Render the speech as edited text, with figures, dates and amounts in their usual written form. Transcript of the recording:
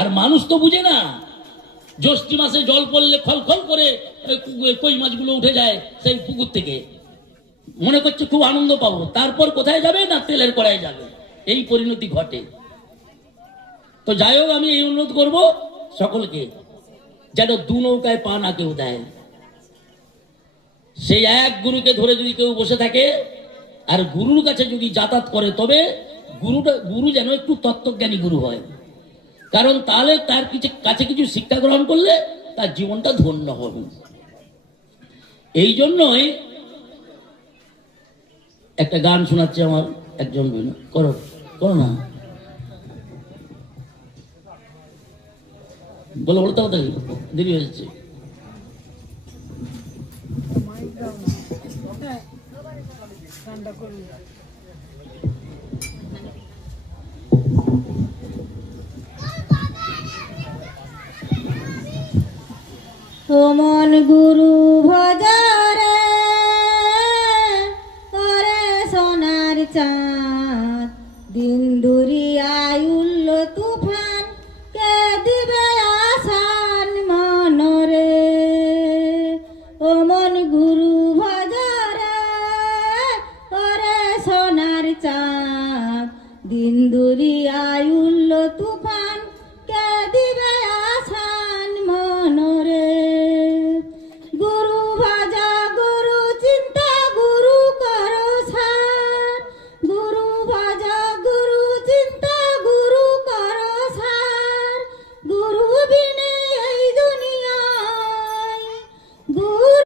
আর মানুষ তো বুঝে না। জ্যৈষ্ঠী মাসে জল পড়লে খল খল করে কই মাছগুলো উঠে যায় সেই পুকুর থেকে, মনে করছে খুব আনন্দ পাবো, তারপর কোথায় যাবে না তেলের কড়াই যাবে। এই পরিণতি ঘটে। তো যাই হোক, আমি এই অনুরোধ করব সকলকে, যেন দু নৌকায় পা না কেউ দেয়। সেই এক গুরুকে ধরে যদি কেউ বসে থাকে আর গুরুর কাছে যদি যাতায়াত করে, তবে গুরু যেন একটু তত্ত্বজ্ঞানী গুরু হয়। কারণ তাহলে তার কাছে কিছু শিক্ষা গ্রহণ করলে তার জীবনটা ধন্য হবে। এই জন্যই একটা গান শোনাচ্ছে আমার একজন, করো করো না, বলো বলতে কথা, দেরি হয়ে যাচ্ছে। ও মন গুরু ভজরে করে সোনার চাঁদ, দিন দুরিয়ায় উল্ল তুফান, কে দিবে আসান মনরে। ও মন গুরু ভজরে করে সোনার চাঁদ, দিন দুরিয়ায় উল্ল